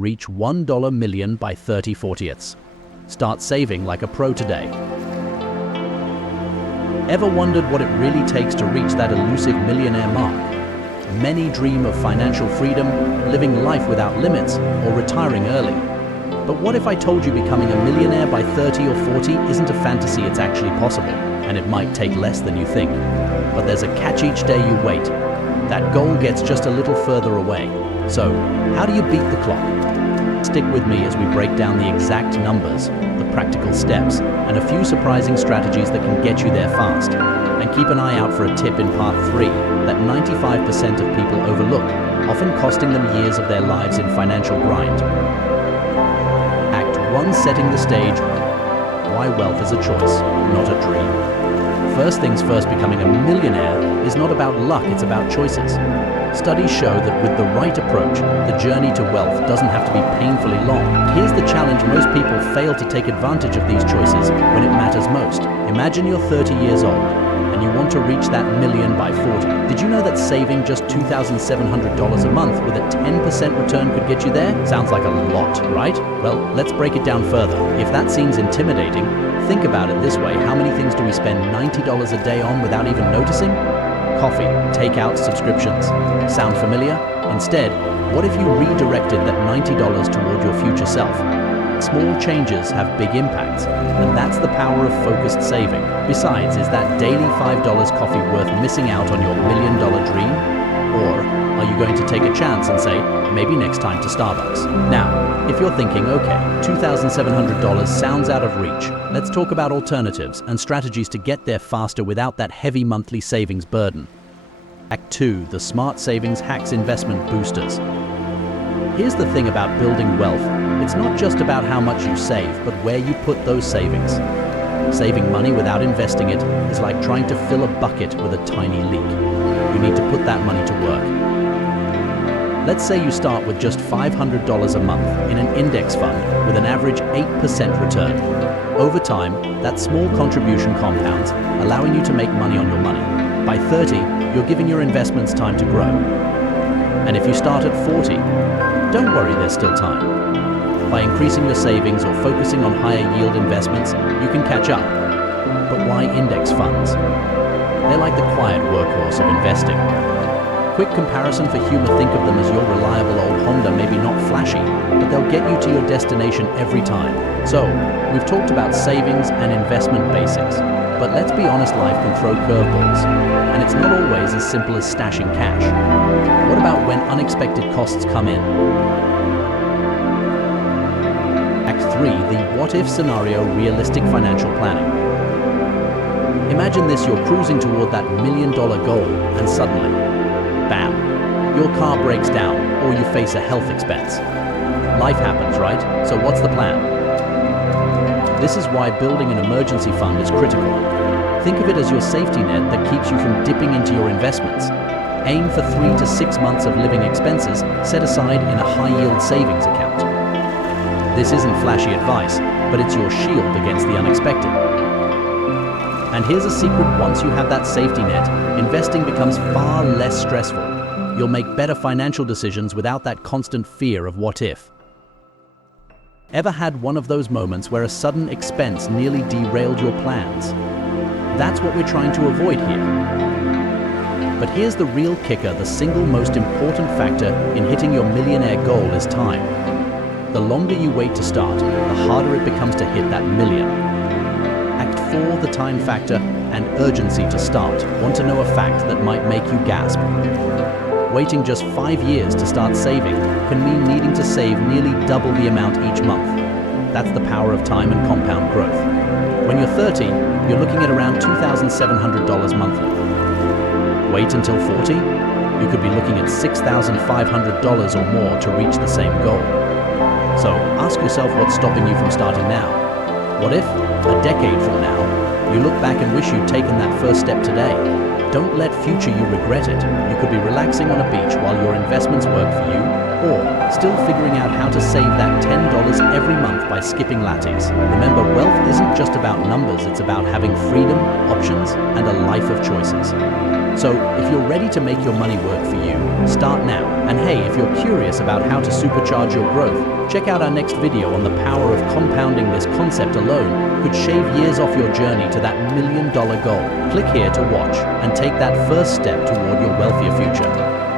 Reach $1 million by 30/40ths. Start saving like a pro today. Ever wondered what it really takes to reach that elusive millionaire mark? Many dream of financial freedom, living life without limits, or retiring early. But what if I told you becoming a millionaire by 30 or 40 isn't a fantasy, it's actually possible, and it might take less than you think. But there's a catch each day you wait. That goal gets just a little further away. So, how do you beat the clock? Stick with me as we break down the exact numbers, the practical steps, and a few surprising strategies that can get you there fast. And keep an eye out for a tip in part 3 that 95% of people overlook, often costing them years of their lives in financial grind. Act 1, setting the stage. Why wealth is a choice, not a dream. First things first, becoming a millionaire is not about luck, it's about choices. Studies show that with the right approach, the journey to wealth doesn't have to be painfully long. Here's the challenge: most people fail to take advantage of these choices when it matters most. Imagine you're 30 years old and you want to reach that million by 40. Did you know that saving just $2,700 a month with a 10% return could get you there? Sounds like a lot, right? Well, let's break it down further. If that seems intimidating, think about it this way: how many things do we spend $90 a day on without even noticing? Coffee, takeout, subscriptions. Sound familiar? Instead, what if you redirected that $90 toward your future self? Small changes have big impacts, and that's the power of focused saving. Besides, is that daily $5 coffee worth missing out on your $1 million dream? Or are you going to take a chance and say, maybe next time to Starbucks? Now, if you're thinking, okay, $2,700 sounds out of reach, let's talk about alternatives and strategies to get there faster without that heavy monthly savings burden. Act 2, the smart savings hacks, investment boosters. Here's the thing about building wealth: it's not just about how much you save, but where you put those savings. Saving money without investing it is like trying to fill a bucket with a tiny leak. You need to put that money to work. Let's say you start with just $500 a month in an index fund with an average 8% return. Over time, that small contribution compounds, allowing you to make money on your money. By 30, you're giving your investments time to grow. And if you start at 40, don't worry, there's still time. By increasing your savings or focusing on higher yield investments, you can catch up. But why index funds? They're like the quiet workhorse of investing. Quick comparison for humor: think of them as your reliable old Honda, maybe not flashy, but they'll get you to your destination every time. So, we've talked about savings and investment basics, but let's be honest, life can throw curveballs, and it's not always as simple as stashing cash. What about when unexpected costs come in? Act 3, the what-if scenario, realistic financial planning. Imagine this: you're cruising toward that $1 million goal, and suddenly, bam, your car breaks down or you face a health expense. Life happens, right? So what's the plan? This is why building an emergency fund is critical. Think of it as your safety net that keeps you from dipping into your investments. Aim for 3 to 6 months of living expenses set aside in a high-yield savings account. This isn't flashy advice, but it's your shield against the unexpected. And here's a secret: once you have that safety net, investing becomes far less stressful. You'll make better financial decisions without that constant fear of what if. Ever had one of those moments where a sudden expense nearly derailed your plans? That's what we're trying to avoid here. But here's the real kicker: the single most important factor in hitting your millionaire goal is time. The longer you wait to start, the harder it becomes to hit that million. Act 4, the time factor and urgency to start. Want to know a fact that might make you gasp? Waiting just 5 years to start saving can mean needing to save nearly double the amount each month. That's the power of time and compound growth. When you're 30, you're looking at around $2,700 monthly. Wait until 40, you could be looking at $6,500 or more to reach the same goal. So ask yourself, what's stopping you from starting now? What if, a decade from now, you look back and wish you'd taken that first step today? Don't let future you regret it. You could be relaxing on a beach while your investments work for you, or still figuring out how to save that $10 every month by skipping lattes. Remember, wealth isn't just about numbers, it's about having freedom, options, and a life of choices. So if you're ready to make your money work for you, start now. And hey, if you're curious about how to supercharge your growth, check out our next video on the power of compounding. This concept alone could shave years off your journey to that $1 million goal. Click here to watch and take that first step toward your wealthier future.